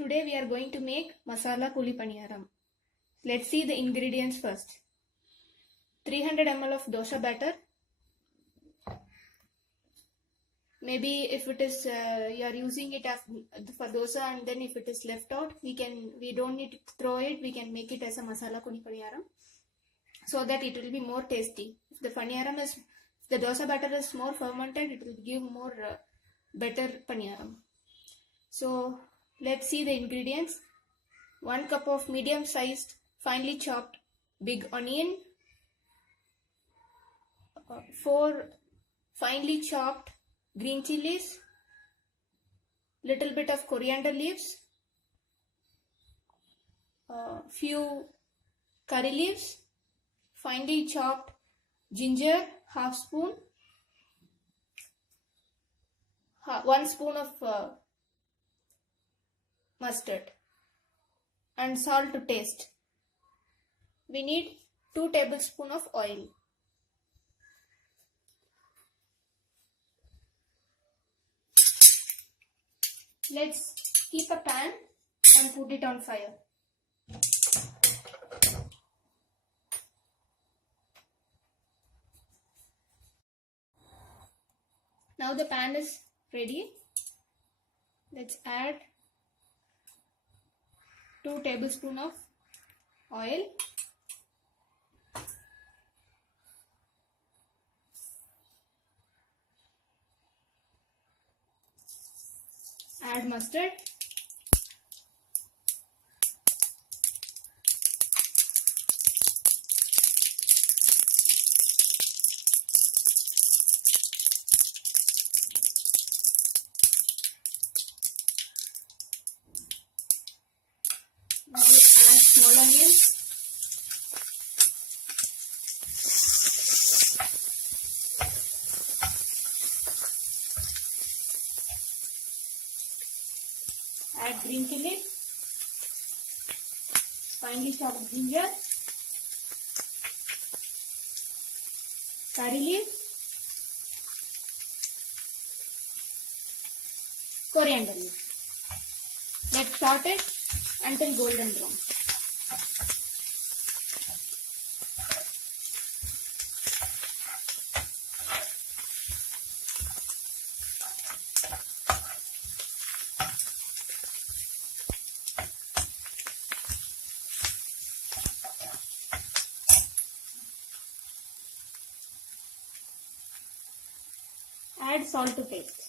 Today we are going to make Masala Kulzhi Paniyaram. Let's see the ingredients first. 300 ml of dosa batter. Maybe if it is you are using it for dosa and then if it is left out, we don't need to throw it. We can make it as a Masala Kulzhi Paniyaram so that it will be more tasty. If the dosa batter is more fermented, it will give more better paniyaram. So let's see the ingredients. 1 cup of medium sized finely chopped big onion, 4 finely chopped green chilies, little bit of coriander leaves, few curry leaves, finely chopped ginger, half spoon, 1 spoon of mustard, and salt to taste. We need 2 tablespoons of oil. Let's keep a pan and put it on fire. Now the pan is ready. Let's add 2 tablespoons of oil. Add mustard. Now let's add small onions. Add green chili, finely chopped ginger, curry leaf, coriander leaf. Let's saute it until golden brown. Add salt to taste.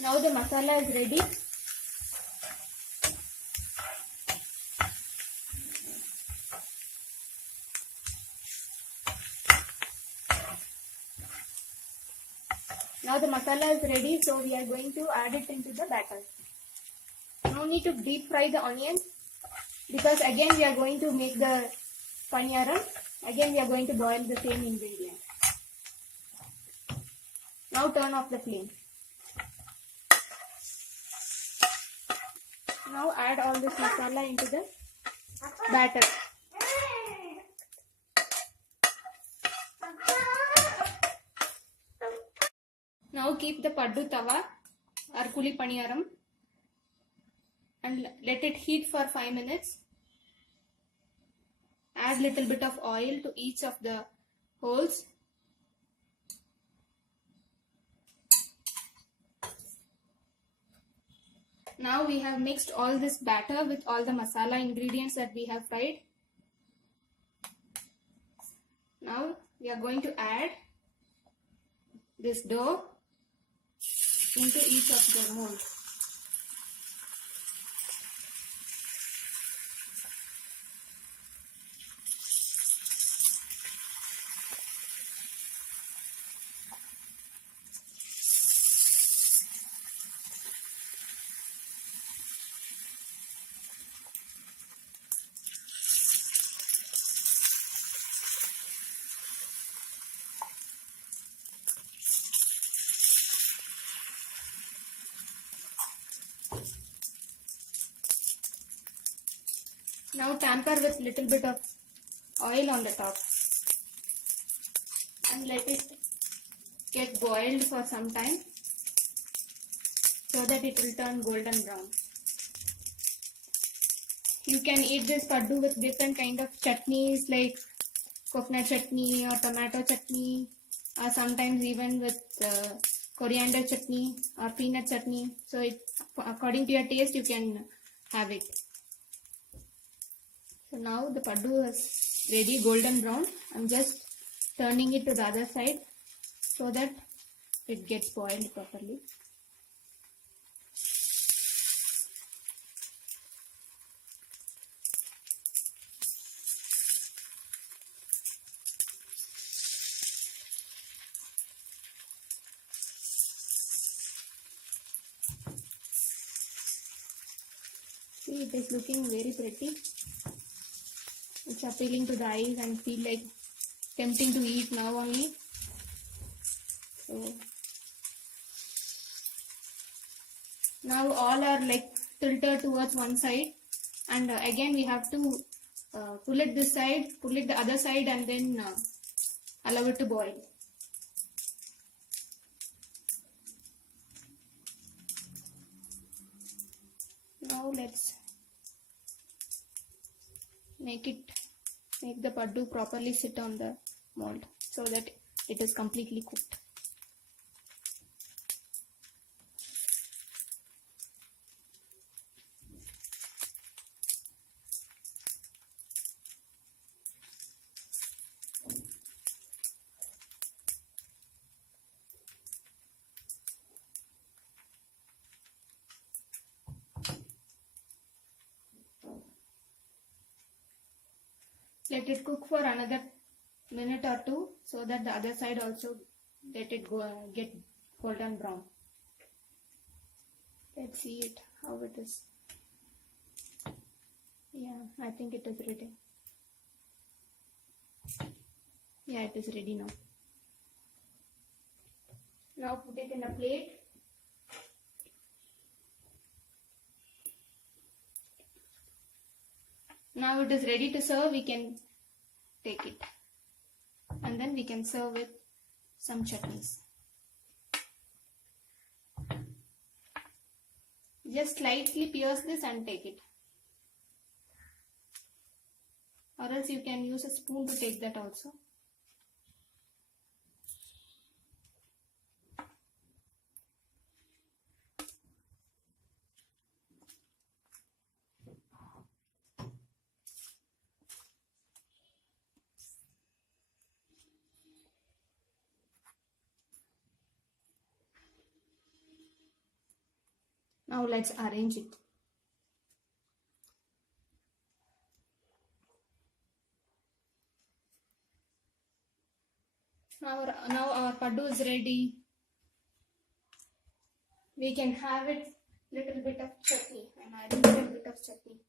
Now the masala is ready. Now the masala is ready, so we are going to add it into the batter. No need to deep fry the onions because again we are going to make the paniyaram. Again we are going to boil the same ingredient. Now turn off the flame. Now add all this masala into the batter. Now keep the paddu tawa or Kulzhi Paniyaram and let it heat for 5 minutes. Add little bit of oil to each of the holes. Now we have mixed all this batter with all the masala ingredients that we have fried. Now we are going to add this dough into each of the molds. Now tamper with little bit of oil on the top and let it get boiled for some time so that it will turn golden brown. You can eat this paddu with different kind of chutneys like coconut chutney or tomato chutney, or sometimes even with coriander chutney or peanut chutney. So it, according to your taste, you can have it. So now the paddu is ready, golden brown. I'm just turning it to the other side so that it gets boiled properly. See, it is looking very pretty. It's appealing to the eyes and feel like tempting to eat now only. So now all are like tilted towards one side, and again we have to pull it this side, pull it the other side, and then allow it to boil. Now let's make the paddu properly sit on the mold so that it is completely cooked. Let it cook for another minute or two so that the other side also get golden brown. Let's see it, how it is. Yeah, I think it is ready. Yeah, it is ready now. Now put it in a plate. Now it is ready to serve. We can take it and then we can serve with some chutneys. Just slightly pierce this and take it, or else you can use a spoon to take that also. Now let's arrange it. Now our paddu is ready. We can have it little bit of chutney. I'm adding a little bit of chutney.